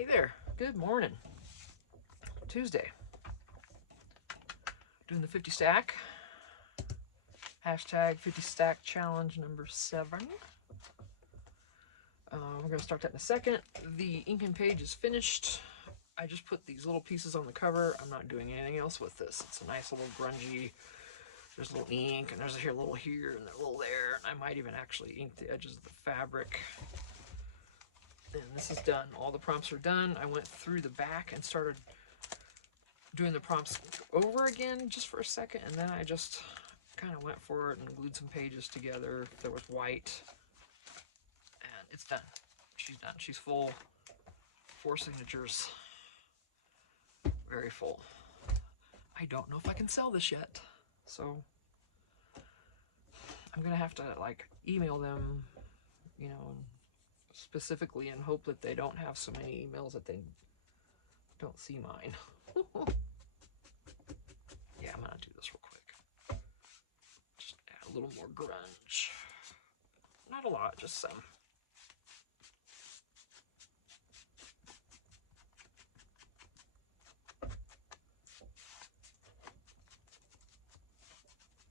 Hey there, good morning. Tuesday. Doing the 50 stack. Hashtag 50 stack challenge number 7. We're going to start that in a second. The ink and page is finished. I just put these little pieces on the cover. I'm not doing anything else with this. It's a nice little grungy. There's a little ink, and there's a little here and a little there. And I might even actually ink the edges of the fabric. And this is done. All the prompts are done. I went through the back and started doing the prompts over again just for a second, and then I just kind of went for it and glued some pages together. There was white, and it's done. She's done. She's full. 4 signatures. Very full. I don't know if I can sell this yet, so I'm gonna have to like email them, you know, specifically, and hope that they don't have so many emails that they don't see mine. Yeah, I'm gonna do this real quick. Just add a little more grunge. Not a lot, just some.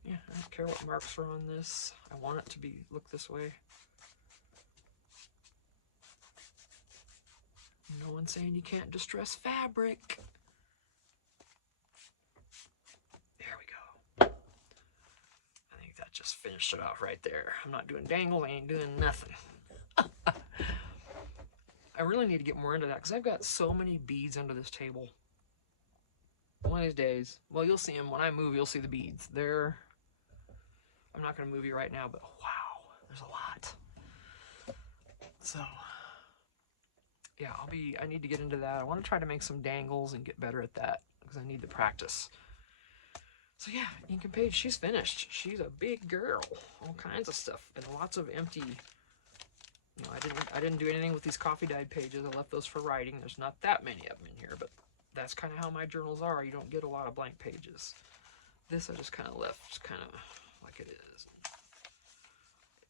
Yeah, I don't care what marks are on this. I want it to look this way. No one's saying you can't distress fabric. There we go. I think that just finished it off right there. I'm not doing dangle, I ain't doing nothing. I really need to get more into that because I've got so many beads under this table. One of these days, well, you'll see them when I move. You'll see the beads. I'm not going to move you right now, but wow, there's a lot. So yeah, I need to get into that. I want to try to make some dangles and get better at that because I need the practice. So yeah, ink and page, she's finished. She's a big girl. All kinds of stuff and lots of empty. You know, I didn't do anything with these coffee dyed pages. I left those for writing. There's not that many of them in here, but that's kind of how my journals are. You don't get a lot of blank pages. This I just kind of left just kind of like it is.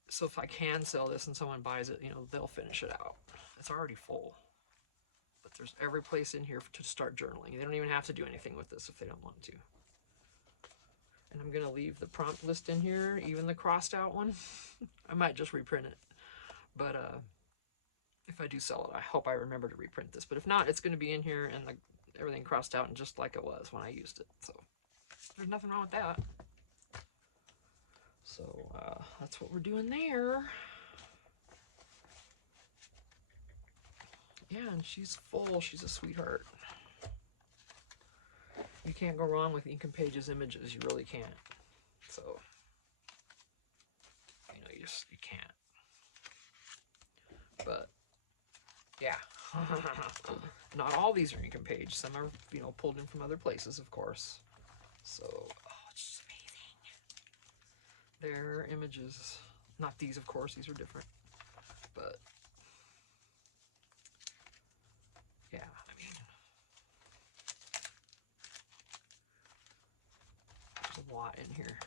So if I can sell this and someone buys it, you know, they'll finish it out. It's already full. But there's every place in here to start journaling. They don't even have to do anything with this if they don't want to. And I'm going to leave the prompt list in here, even the crossed out one. I might just reprint it. But if I do sell it, I hope I remember to reprint this. But if not, it's going to be in here and everything crossed out and just like it was when I used it. So there's nothing wrong with that. So that's what we're doing there. Yeah, and she's full. She's a sweetheart. You can't go wrong with ink and pages images. You really can't. So, you know, you can't. But yeah, not all these are ink and page. Some are, you know, pulled in from other places, of course. So, oh, it's just amazing. They're images. Not these, of course. These are different. But yeah, I mean, there's a lot in here.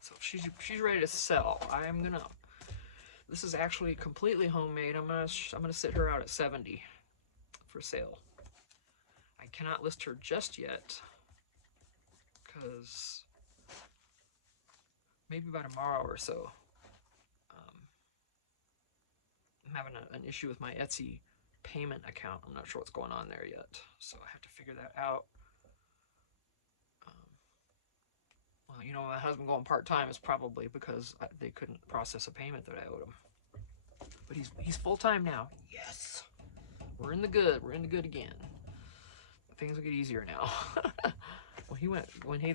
So she's ready to sell. This is actually completely homemade. I'm gonna sit her out at 70 for sale. I cannot list her just yet because maybe by tomorrow or so. I'm having an issue with my Etsy payment account. I'm not sure what's going on there yet, so I have to figure that out. Well, you know, my husband going part-time is probably because they couldn't process a payment that I owed him. But he's full-time now. Yes. We're in the good. We're in the good again. Things will get easier now.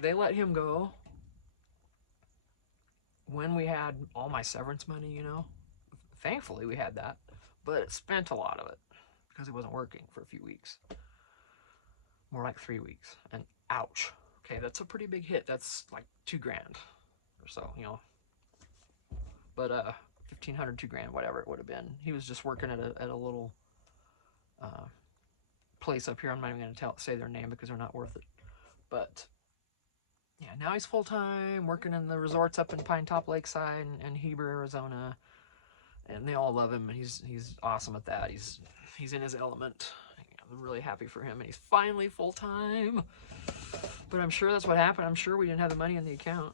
They let him go when we had all my severance money, you know. Thankfully we had that, but it spent a lot of it because he wasn't working for a few weeks. More like 3 weeks. And ouch. Okay, that's a pretty big hit. That's like $2,000 or so, you know. But $1,500, $2,000, whatever it would have been. He was just working at a little place up here. I'm not even going to say their name because they're not worth it. But yeah, now he's full-time working in the resorts up in Pine Top Lakeside and Heber, Arizona. and they all love him. He's awesome at that. He's in his element. I'm really happy for him, and he's finally full time. But I'm sure that's what happened. I'm sure we didn't have the money in the account.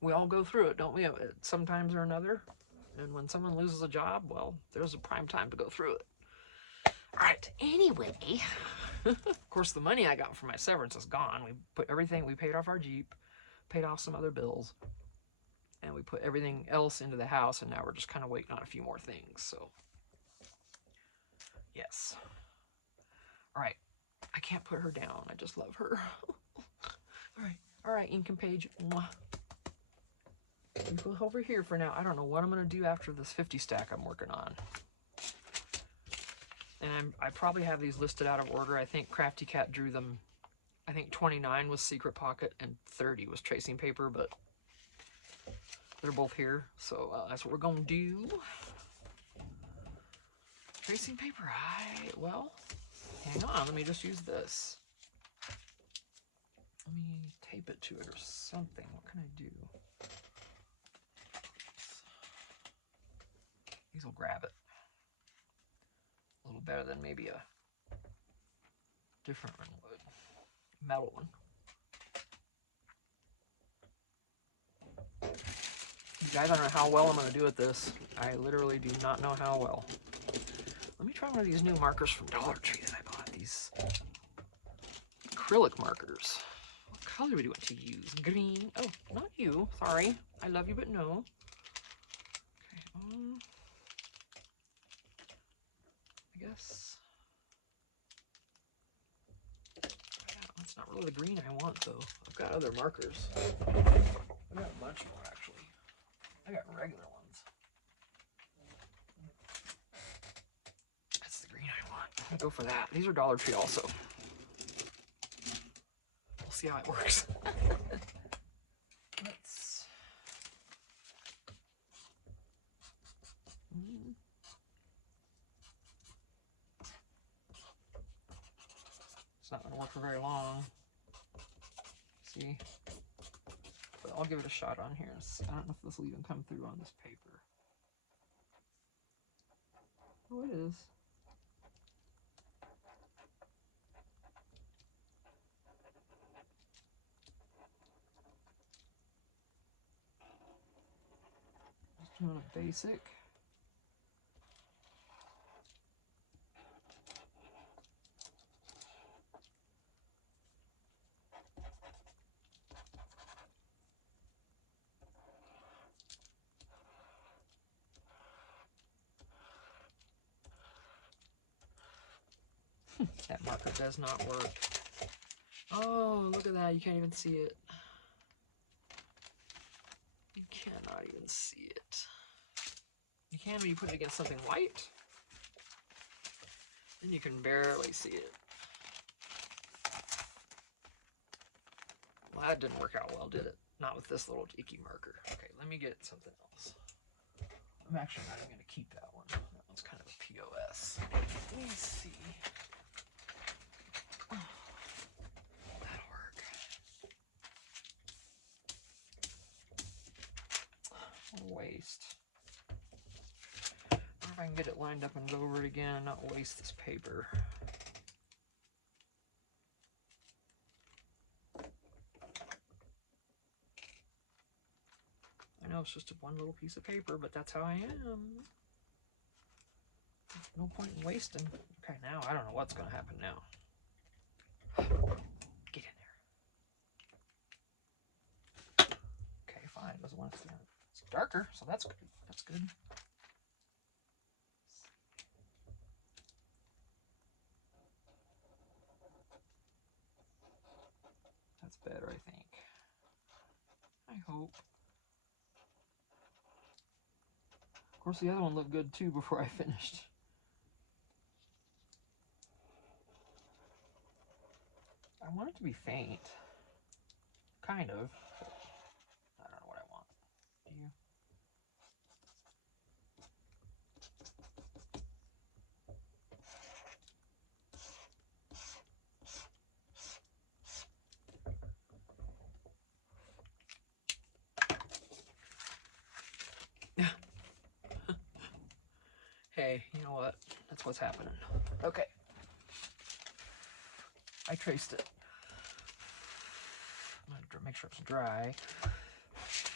We all go through it, don't we? Sometimes or another. And when someone loses a job, well, there's a prime time to go through it. All right. Anyway, of course, the money I got from my severance is gone. We put everything. We paid off our Jeep, paid off some other bills, and we put everything else into the house. And now we're just kind of waiting on a few more things. So, yes. All right. I can't put her down. I just love her. All right, Ink and Page. Mwah. You go over here for now. I don't know what I'm going to do after this 50 stack I'm working on. And I probably have these listed out of order. I think Crafty Cat drew them. I think 29 was Secret Pocket and 30 was tracing paper, but they're both here. So that's what we're going to do. Tracing paper. Well, hang on. Let me just use this. Let me tape it to it or something. What can I do? These will grab it a little better than maybe a different one would. Metal one. You guys, I don't know how well I'm going to do at this. I literally do not know how well. Let me try one of these new markers from Dollar Tree that I bought. These acrylic markers. What color do we want to use? Green. Oh, not you. Sorry. I love you, but no. Okay. I guess. That's not really the green I want, though. I've got other markers. I've got a bunch more, actually. I got regular ones. That's the green I want. I'll go for that. These are Dollar Tree also. We'll see how it works. Let's... It's not going to work for very long. See? But I'll give it a shot on here. I don't know if this will even come through on this paper. Oh, it is. Just doing a basic. That marker does not work. Oh, look at that. You can't even see it. You cannot even see it. You can when you put it against something white. Then you can barely see it. Well, that didn't work out well, did it? Not with this little icky marker. Okay, let me get something else. I'm actually not even going to keep that one. That one's kind of a POS. Let me see. Oh, that'll work. What a waste. I wonder if I can get it lined up and go over it again and not waste this paper. I know it's just one little piece of paper, but that's how I am. No point in wasting. Okay, now I don't know what's going to happen now. Get in there. Okay, fine. Doesn't want to stand. It's darker, so that's good. That's good. That's better, I think. I hope. Of course, the other one looked good too before I finished. I want it to be faint. Kind of. But I don't know what I want. Do you? Hey, you know what? That's what's happening. Okay. I traced it. I'm gonna make sure it's dry. Okay,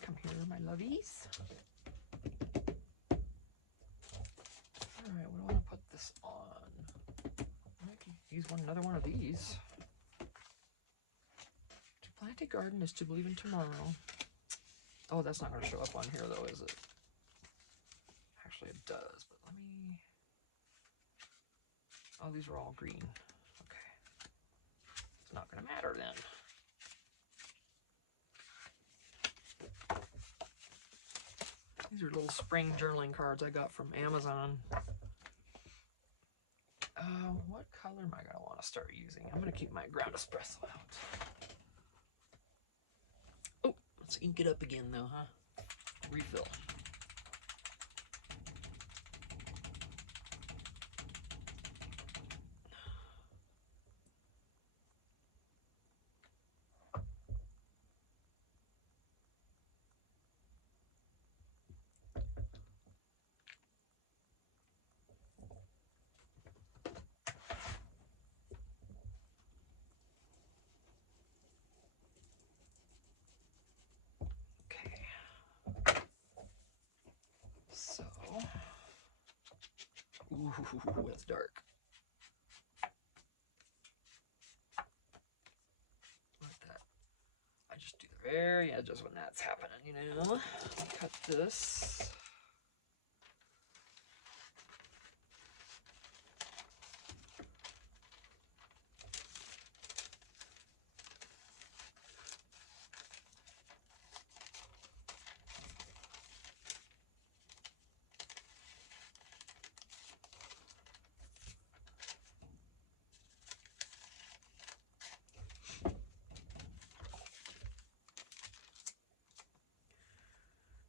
come here, my lovies. Alright, what do I want to put this on? I can use another one of these. To plant a garden is to believe in tomorrow. Oh, that's not going to show up on here though, is it? Actually, it does, but let me... Oh, these are all green. Okay. It's not going to matter then. These are little spring journaling cards I got from Amazon. What color am I going to want to start using? I'm going to keep my ground espresso out. Oh, let's ink it up again though, huh? Refill. Ooh, that's dark. Like that. I just do the very edges when that's happening, you know? Cut this.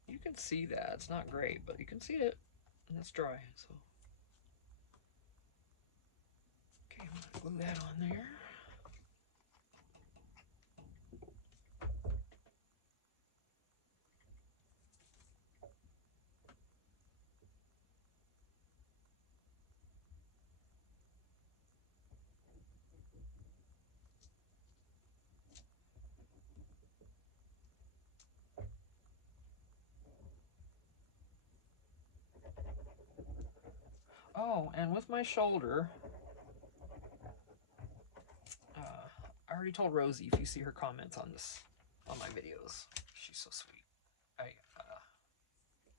You can see that. It's not great, but you can see it. And it's dry, so. Okay, I'm gonna glue that on there. Oh, and with my shoulder, I already told Rosie, if you see her comments on this, on my videos, she's so sweet.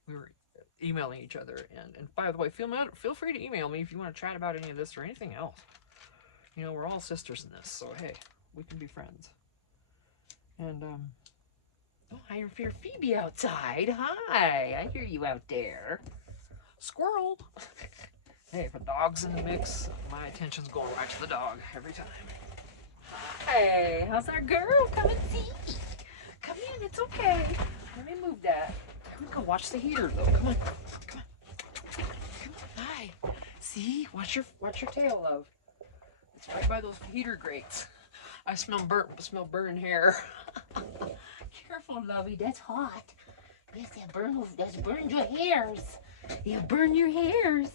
We were emailing each other, and by the way, feel free to email me if you want to chat about any of this or anything else. You know, we're all sisters in this, so hey, we can be friends. And oh, I hear Phoebe outside. Hi, I hear you out there. Squirrel. Hey, if a dog's in the mix, my attention's going right to the dog every time. Hey, how's our girl? Come and see. Come in, it's okay. Let me move that. We can watch the heater though. Come on. Come on. Come on. Hi. See? Watch your tail, love. It's right by those heater grates. I smell burning hair. Careful, lovey. That's hot. Yes, that burns your hairs. Yeah, burn your hairs.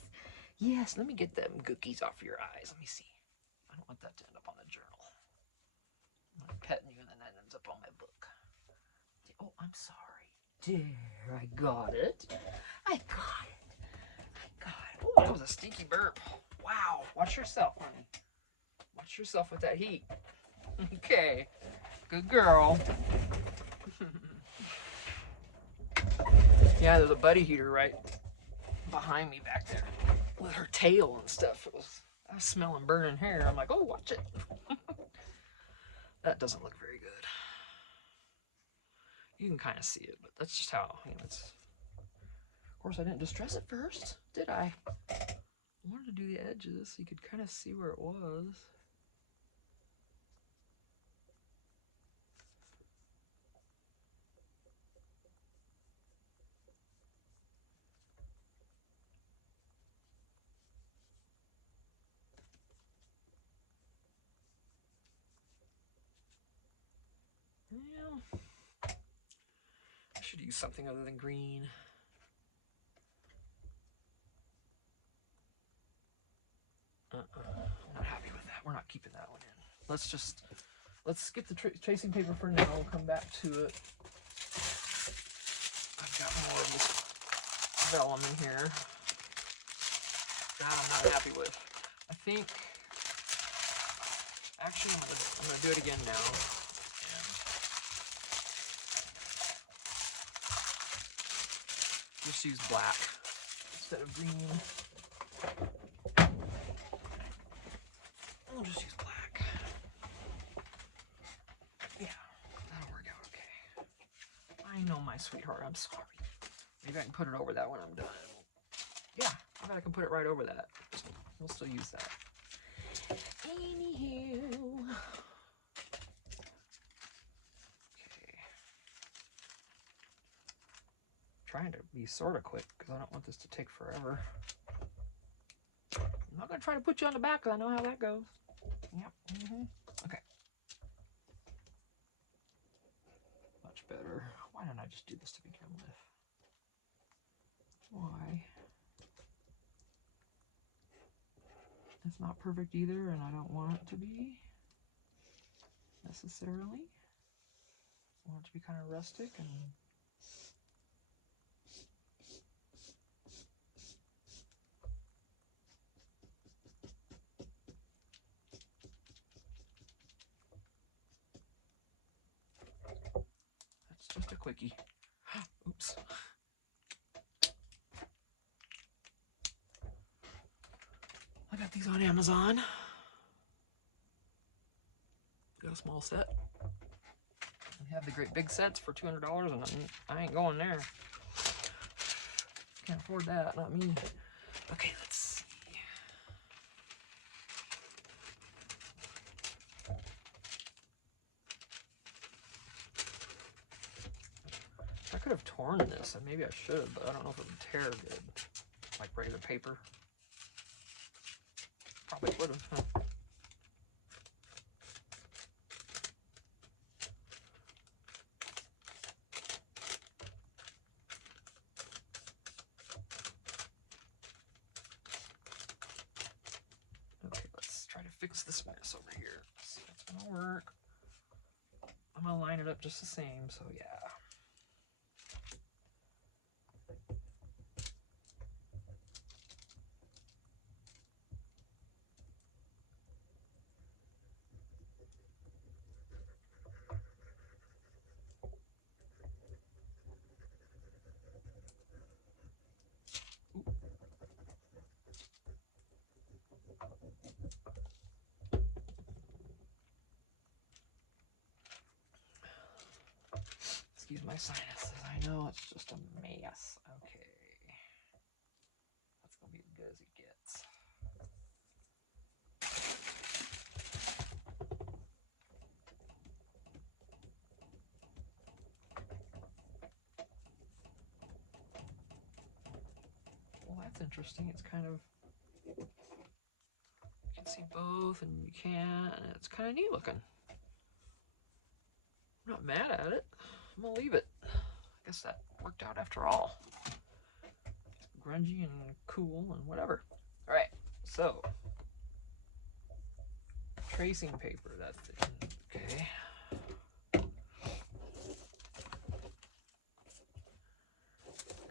Yes, let me get them cookies off your eyes. Let me see. I don't want that to end up on the journal. I'm petting you and then that ends up on my book. Oh, I'm sorry. There, I got it. I got it. Oh, that was a stinky burp. Wow. Watch yourself, honey. Watch yourself with that heat. Okay. Good girl. Yeah, there's a buddy heater right behind me back there with her tail and stuff. I was smelling burning hair. I'm like, oh, watch it. That doesn't look very good. You can kind of see it, but that's just how, you know, it's... Of course, I didn't distress it first, did I? I wanted to do the edges so you could kind of see where it was. Well, I should use something other than green. I'm not happy with that. We're not keeping that one in. Let's skip the tracing paper for now. We'll come back to it. I've got more of this vellum in here that I'm not happy with. I think, actually, I'm gonna do it again now. And just use black instead of green. I'll just use black. Yeah, that'll work out okay. I know, my sweetheart, I'm sorry. Maybe I can put it over that when I'm done. Yeah, I bet I can put it right over that. We'll still use that. Anywho. Okay. Trying to be sort of quick because I don't want this to take forever. I'm not going to try to put you on the back because I know how that goes. Yep. Okay. Much better. Why don't I just do this to begin with? Why? It's not perfect either, and I don't want it to be necessarily. I want it to be kind of rustic and that's just a quickie. Oops. I got these on Amazon. Got a small set. They have the great big sets for $200, and I ain't going there. Can't afford that, not me. Okay, let's see. I could have torn this, and maybe I should, but I don't know if it would tear good, like regular paper. Probably would have. Huh? Okay, let's try to fix this mess over here. See if it's gonna work. I'm gonna line it up just the same, so yeah. Excuse my sinuses. I know it's just a mess. Okay. That's gonna be as good as it gets. Well, that's interesting. It's kind of, you can see both and you can't, and it's kind of neat looking. I'm not mad at it. I'm gonna leave it. I guess that worked out after all. Grungy and cool and whatever. All right, so tracing paper. That's it. Okay.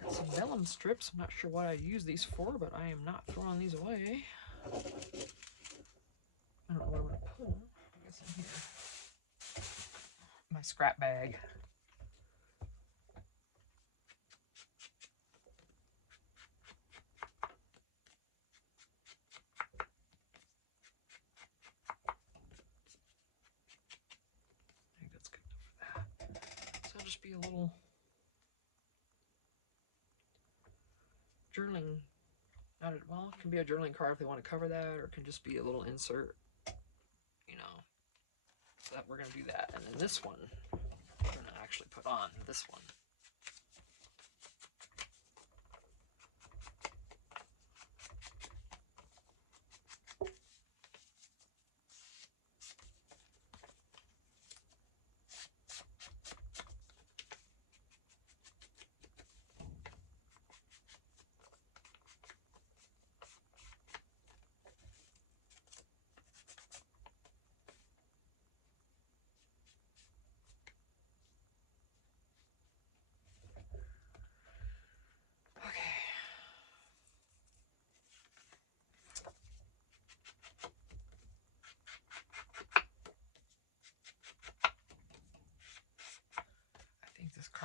Got some vellum strips. I'm not sure what I use these for, but I am not throwing these away. I don't know where I'm gonna put them. I guess in here. My scrap bag. I think that's good enough for that. So it'll just be a little journaling. Well, it can be a journaling card if they want to cover that, or it can just be a little insert. You know, so that we're gonna do that, and then this one we're gonna actually put on this one.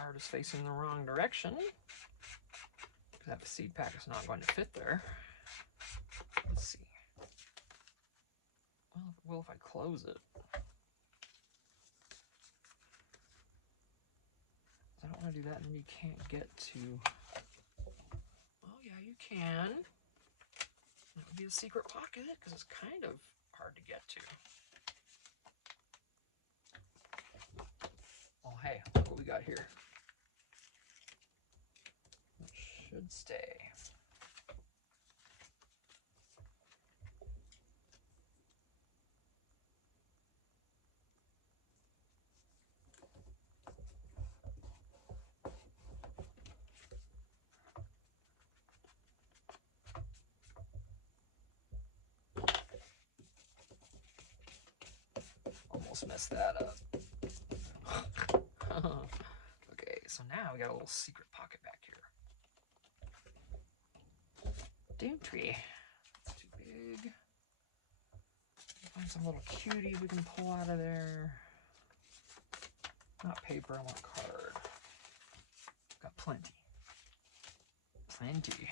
card is facing the wrong direction. Because that seed pack is not going to fit there. Let's see. Well, it will if I close it. I don't want to do that, and then you can't get to... Oh, yeah, you can. That would be a secret pocket, because it's kind of hard to get to. Oh, hey, look what we got here. It should stay. Almost messed that up. Okay, so now we got a little secret pocket back here. Doomtree. It's too big. Find some little cuties we can pull out of there. Not paper, I want card. Got plenty. Plenty.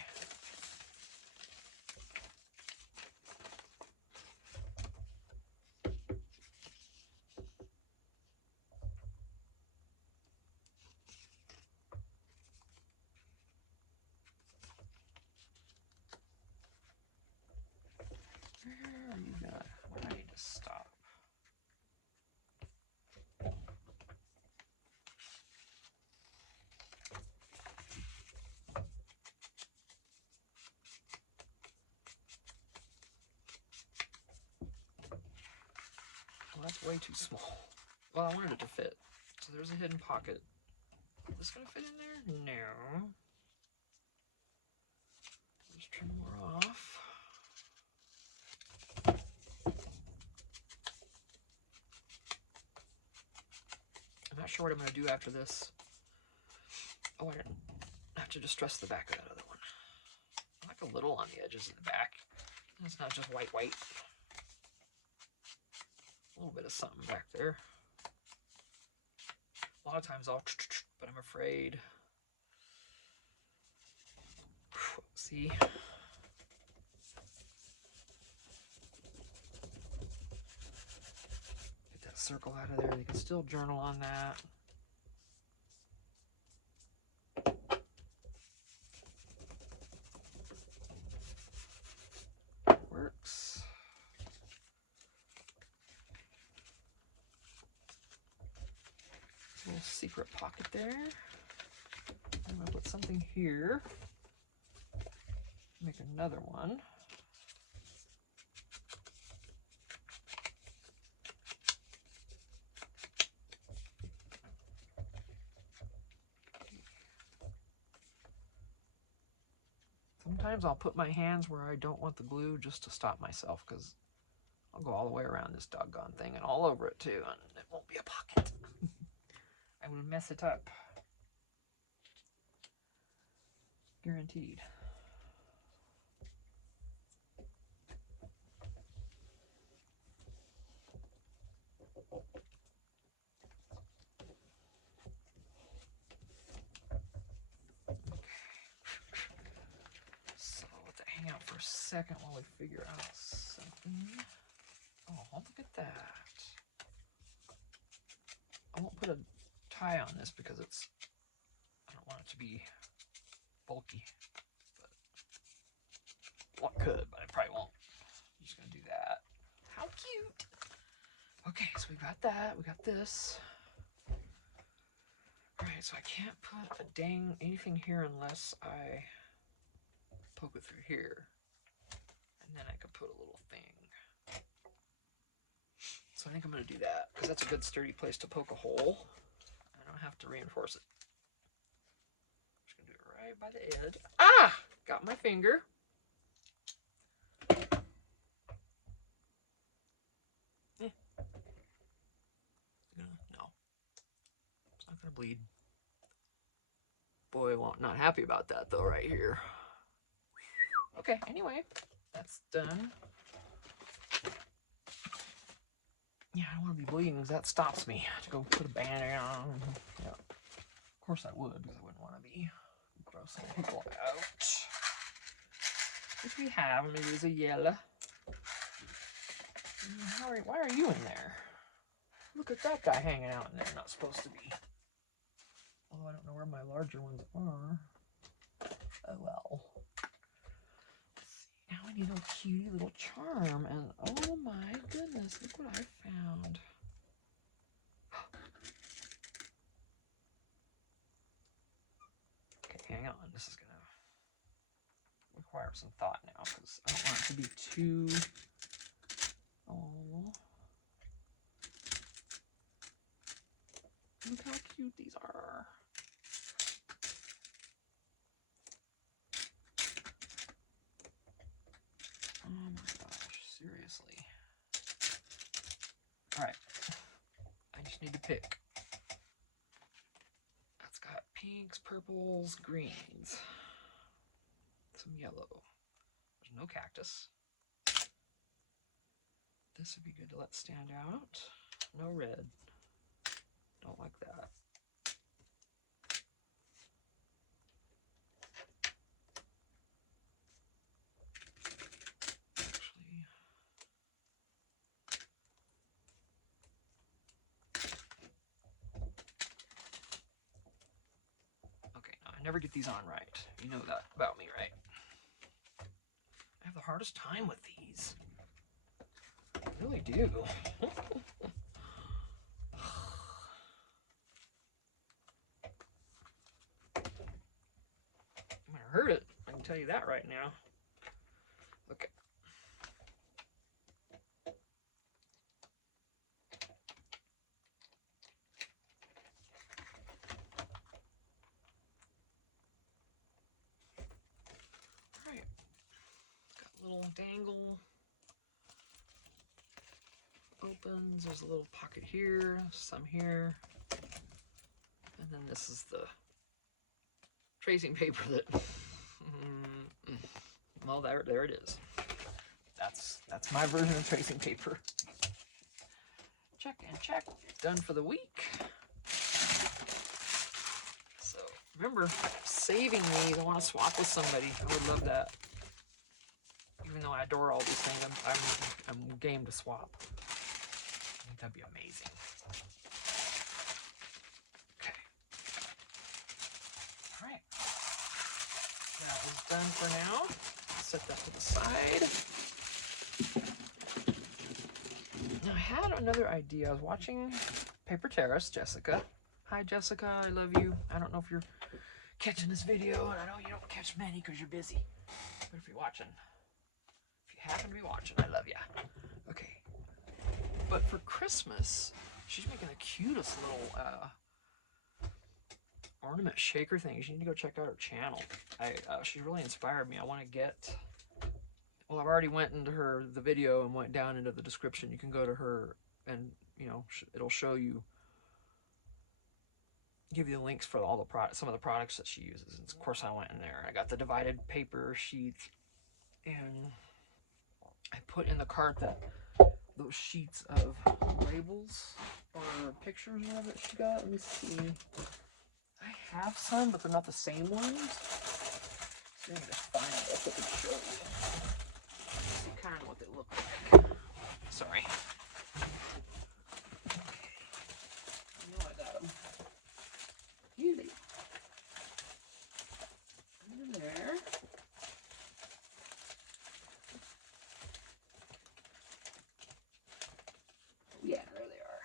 Where are you gonna? Where do I need to stop? Well, that's way too small. Well, I wanted it to fit. So there's a hidden pocket. Is this gonna fit in there? No. Just trim more off. I'm not sure what I'm gonna do after this. Oh, I didn't have to distress the back of that other one. I like a little on the edges of the back. It's not just white. A little bit of something back there. A lot of times I'll, but I'm afraid. See? Get that circle out of there. You can still journal on that. Works. Little secret pocket there. I'm gonna put something here. Make another one. Sometimes I'll put my hands where I don't want the glue just to stop myself, because I'll go all the way around this doggone thing and all over it too, and it won't be a pocket. I will mess it up. Guaranteed. So I'll let that hang out for a second while we figure out something. Oh, look at that. I won't put a tie on this because I don't want it to be bulky. Well, I could, but I probably won't. I'm just gonna do that. How cute! Okay, so we got that. We got this. All right, so I can't put a dang anything here unless I poke it through here, and then I could put a little thing. So I think I'm gonna do that because that's a good sturdy place to poke a hole. I don't have to reinforce it. I'm just gonna do it right by the edge. Ah! Got my finger. No. It's not gonna bleed. Boy, well, not happy about that though, right here. Okay, anyway, that's done. Yeah, I don't want to be bleeding because that stops me to go put a band-aid on. Yeah. Of course I would, because I wouldn't want to be grossing people out. Which we have. Maybe it's a yellow. Why are you in there? Look at that guy hanging out in there. Not supposed to be. Although I don't know where my larger ones are. Oh well. Now I need a cutie little charm, and oh my goodness, look what I found. Okay, hang on. This is gonna require some thought now, because I don't want it to be too. Oh, look how cute these are. Oh my gosh, seriously. Alright, I just need to pick. That's got pinks, purples, greens, some yellow. There's no cactus. This would be good to let stand out. No red. Don't like that. Actually, okay, now I never get these on right. You know that about me, right? I have the hardest time with these. I really do. I'm gonna hurt it. I can tell you that right now. Okay. Alright. Got a little dangle. Opens. There's a little pocket here, some here. And then this is the tracing paper that well, there it is. That's my version of tracing paper. Check and check. Done for the week. So remember, saving these. I want to swap with somebody. I would love that. Even though I adore all these things, I'm game to swap. I think that'd be amazing. Okay. All right. That is done for now. Set that to the side. Now I had another idea. I was watching Paper Terrace, Jessica. Hi Jessica, I love you. I don't know if you're catching this video, and I know you don't catch many because you're busy. But if you're watching, if you happen to be watching, I love ya. Okay. But for Christmas, she's making the cutest little ornament shaker things. You need to go check out her channel. She really inspired me. I want to get. Well, I've already went into the video and went down into the description. You can go to her, and you know it'll show you, give you the links for all the products, some of the products that she uses. And of course, I went in there. I got the divided paper sheets, and I put in the cart that those sheets of labels or pictures or whatever that she got. Let me see. I have some, but they're not the same ones. So let me just find it. That's what they show you. See kind of what they look like. Sorry. Okay. I know I got them. Here they are. Under there. Yeah, there they are.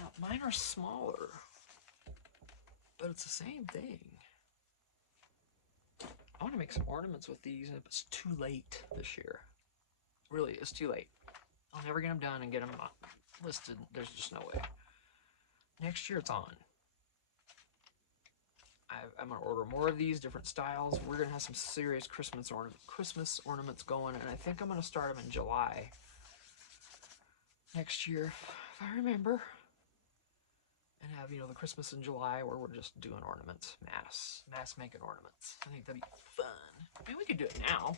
Now, mine are smaller, but it's the same thing. I want to make some ornaments with these, and it's too late this year. Really, it's too late. I'll never get them done and get them listed. There's just no way. Next year, it's on. I'm going to order more of these different styles. We're going to have some serious Christmas ornaments going, and I think I'm going to start them in July next year, if I remember. And have, you know, the Christmas in July where we're just doing ornaments, mass making ornaments. I think that'd be fun. I mean, we could do it now.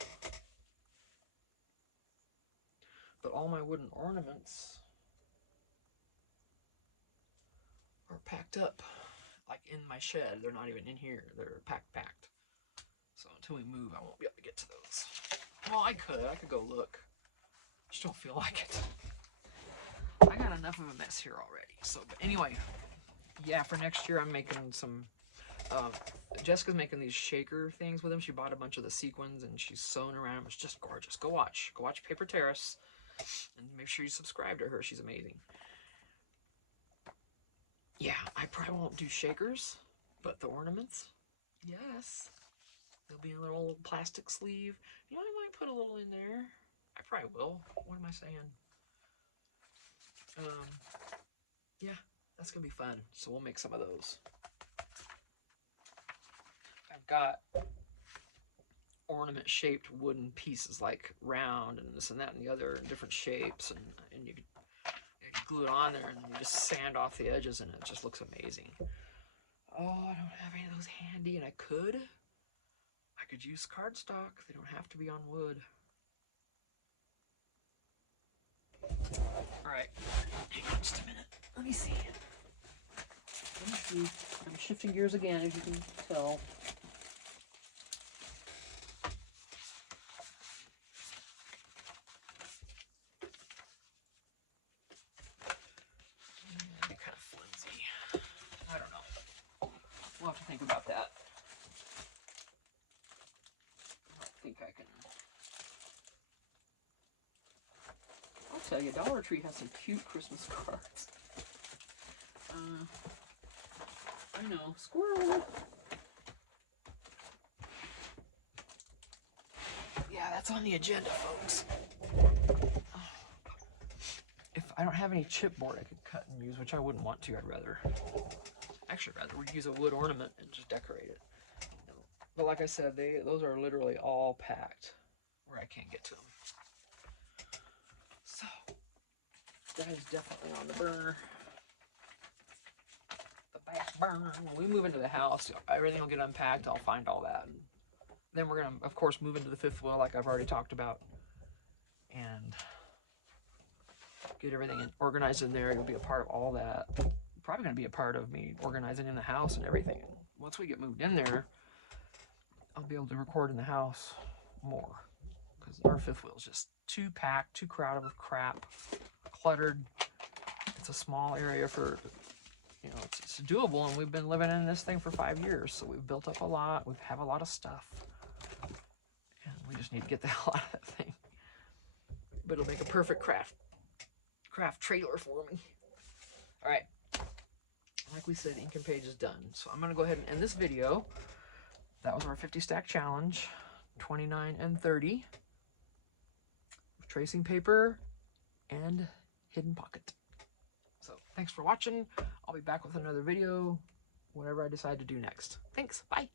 But all my wooden ornaments are packed up, like in my shed. They're not even in here. They're packed. So until we move, I won't be able to get to those. Well, I could go look. Just don't feel like it. I got enough of a mess here already. So, but anyway, yeah, for next year I'm making some. Jessica's making these shaker things with them. She bought a bunch of the sequins and she's sewing around them. It's just gorgeous. Go watch Paper Terrace, and make sure you subscribe to her. She's amazing. Yeah, I probably won't do shakers, but the ornaments, yes. There'll be a little plastic sleeve. You know, I might put a little in there. I probably will. What am I saying? Yeah, that's gonna be fun. So we'll make some of those. I've got ornament shaped wooden pieces, like round and this and that and the other in different shapes, and you glue it on there and you just sand off the edges and it just looks amazing. Oh, I don't have any of those handy, and I could use cardstock. They don't have to be on wood. All right, hang on just a minute. Let me see. I'm shifting gears again, as you can tell. Be kind of flimsy. I don't know. We'll have to think about that. I don't think I can. I'll tell you, Dollar Tree has some cute Christmas cards. I know, squirrel. Yeah, that's on the agenda, folks. If I don't have any chipboard I could cut and use, which I wouldn't want to, I'd rather use a wood ornament and just decorate it. But like I said, those are literally all packed where I can't get to them. So that is definitely on the burner. The back burner. When we move into the house, everything will get unpacked. I'll find all that. And then we're gonna, of course, move into the fifth wheel, like I've already talked about, and get everything organized in there. It'll be a part of all that. Probably gonna be a part of me organizing in the house and everything. And once we get moved in there, I'll be able to record in the house more, because our fifth wheel is just too packed, too crowded with crap, cluttered. It's a small area for, you know, it's doable, and we've been living in this thing for 5 years, so we've built up a lot. We have a lot of stuff, and we just need to get the hell out of that thing. But it'll make a perfect craft trailer for me. All right, like we said, ink and page is done, so I'm gonna go ahead and end this video. That was our 50 stack challenge, 29 and 30, tracing paper and hidden pocket. So thanks for watching. I'll be back with another video whenever I decide to do next. Thanks, bye.